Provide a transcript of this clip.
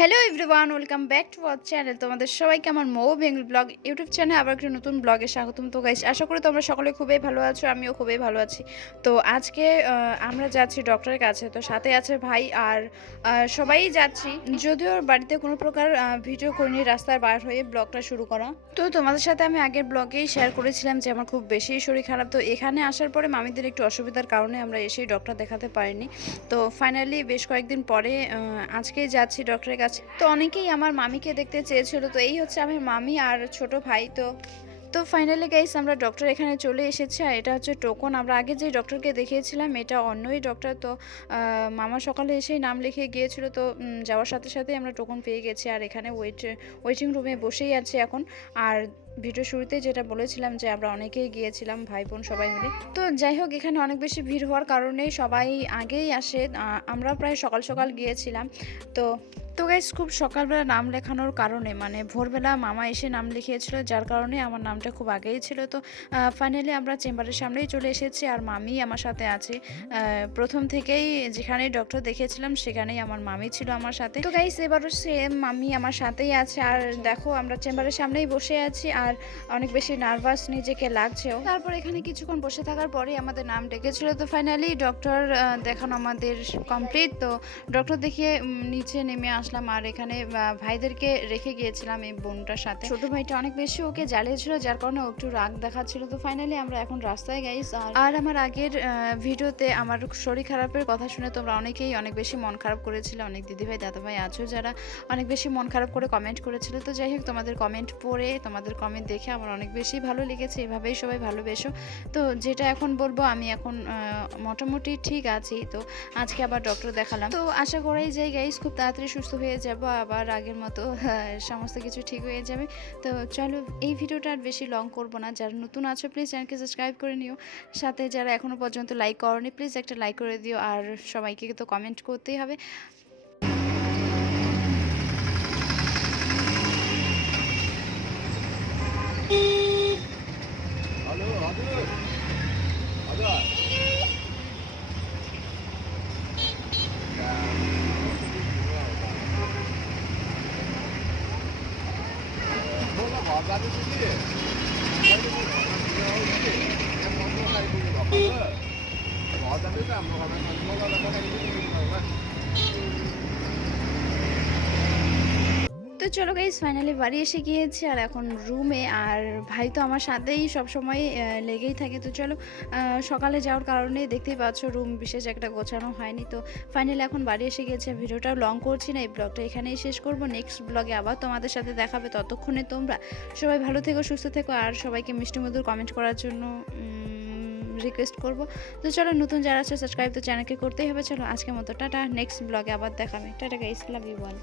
Hello everyone welcome back to our channel তোমাদের সবাইকে আমার মৌ বেঙ্গল ব্লগ ইউটিউব চ্যানেলে আবার একটা নতুন ব্লগে স্বাগতম। তো গাইস আশা করি তোমরা সকলে খুবই ভালো আছো, আমিও খুবই ভালো আছি। তো আজকে আমরা যাচ্ছি ডক্টরের কাছে, তো সাথে আছে ভাই আর সবাই যাচ্ছি। যদিও বাড়িতে কোনো প্রকার ভিডিও করিনি রাস্তায় বার হয়ে ব্লগটা শুরু করা। তো তোমাদের সাথে আমি আগের ব্লগেই শেয়ার করেছিলাম যে আমার খুব বেশি শরীর খারাপ। তো এখানে আসার পরে মামিদের একটু অসুবিধার কারণে আমরা এসেই ডক্টর দেখাতে পারিনি। তো ফাইনালি বেশ কয়েকদিন পরে আজকেই যাচ্ছি ডক্টরের কাছে। তো অনেকেই আমার মামিকে দেখতে চেয়েছিল। তো এই হচ্ছে আমার মামি আর ছোট ভাই। তো তো ফাইনালি গাইস আমরা ডক্টর এখানে চলে এসেছি। আর এটা হচ্ছে টোকন আমরা আগে যে ডক্টরকে দেখিয়েছিলাম, এটা অন্যই ডক্টর তো মামা সকালে এসেই নাম লিখে গিয়েছিল। তো যাওয়ার সাথে সাথে আমরা টোকন পেয়ে গেছি। আর এখানে ওয়েট ওয়েটিং রুমে বসেই আছি এখন। আর ভিডিও শুরুতে যেটা বলেছিলাম যে আমরা অনেকেই গিয়েছিলাম, ভাই বোন সবাই মিলে। তো যাই হোক, এখানে অনেক বেশি ভিড় হওয়ার কারণে সবাই আগেই আসে। আমরা প্রায় সকাল সকাল গিয়েছিলাম। তো তো গাইস খুব সকালবেলা নাম লেখানোর কারণে মানে ভোরবেলা মামা এসে নাম লিখিয়েছিল, যার কারণে আমার নামটা খুব আগেই ছিল। তো ফাইনালি আমরা চেম্বারের সামনেই চলে এসেছি আর মামি আমার সাথে আছে। প্রথম থেকেই যেখানে ডক্টর দেখিয়েছিলাম, সেখানেই আমার মামি ছিল আমার সাথে। তো গাইস এবারও সেম মামি আমার সাথেই আছে। আর দেখো, আমরা চেম্বারের সামনেই বসে আছি আর অনেক বেশি নার্ভাস নিজেকে লাগছেও তারপর এখানে কিছুক্ষণ বসে থাকার পরে আমাদের নাম ডেকেছিল। তো ফাইনালি ডক্টর দেখানো আমাদের কমপ্লিট তো ডক্টর দেখিয়ে নিচে নেমে আসলাম আর এখানে ভাইদেরকে রেখে গিয়েছিলাম এই বোনটার সাথে। ছোট ভাইটা অনেক বেশি ওকে জ্বালিয়েছিল যার কারণে ও একটু রাগ দেখাচ্ছিল। তো ফাইনালি আমরা এখন রাস্তায় গাইস আর আমার আগের ভিডিওতে আমার শরীর খারাপের কথা শুনে তোমরা অনেকেই অনেক বেশি মন খারাপ করেছিল। অনেক দিদিভাই দাদাভাই আছো যারা অনেক বেশি মন খারাপ করে কমেন্ট করেছিল। তো যাই হোক তোমাদের কমেন্ট পড়ে তোমাদের কমেন্ট দেখে আমার অনেক বেশি ভালো লেগেছে। এভাবেই সবাই ভালোবেসো। তো যেটা এখন বলব আমি এখন মোটামুটি ঠিক আছি। তো আজকে আবার ডক্টর দেখালাম। তো আশা করাই যাই গাইস খুব তাড়াতাড়ি সুস্থ হয়ে যাব আবার আগের মতো হ্যাঁ, সমস্ত কিছু ঠিক হয়ে যাবে। তো চলো এই ভিডিওটা আর বেশি লং করব না। যারা নতুন আছো প্লিজ চ্যানেলকে সাবস্ক্রাইব করে নিও। সাথে যারা এখনও পর্যন্ত লাইক করনি প্লিজ একটা লাইক করে দিও। আর সবাইকে তো কমেন্ট করতেই হবে। อมรับด้วยพี่ไม่ได้พูดหอมรับด้วยพี่แค่ผมต้องให้ดูหรอกเออหอมรับด้วยซ้ำหรอกมันมันก็แล้วก็ให้ดูหน่อยว่ তো চলো গাইজ ফাইনালি বাড়ি এসে গিয়েছি আর এখন রুমে আর ভাই তো আমার সাথেই সব সময় লেগেই থাকে। তো চলো সকালে যাওয়ার কারণে দেখতেই পাচ্ছ রুম বিশেষ একটা গোছানো হয়নি। তো ফাইনালি এখন বাড়ি এসে গিয়েছে। ভিডিওটাও লং করছি না, এই ব্লগটা এখানেই শেষ করব। নেক্সট ব্লগে আবার তোমাদের সাথে দেখাবে ততক্ষণে তোমরা। সবাই ভালো থেকো, সুস্থ থেকো। আর সবাইকে মিষ্টি মধুর কমেন্ট করার জন্য রিকোয়েস্ট করব। তো চলো, নতুন যারা আছে সাবস্ক্রাইব তো চ্যানেলকে করতেই হবে। চলো, আজকের মতো, টাটা। নেক্সট ব্লগে আবার দেখাবে। Tata guys love you one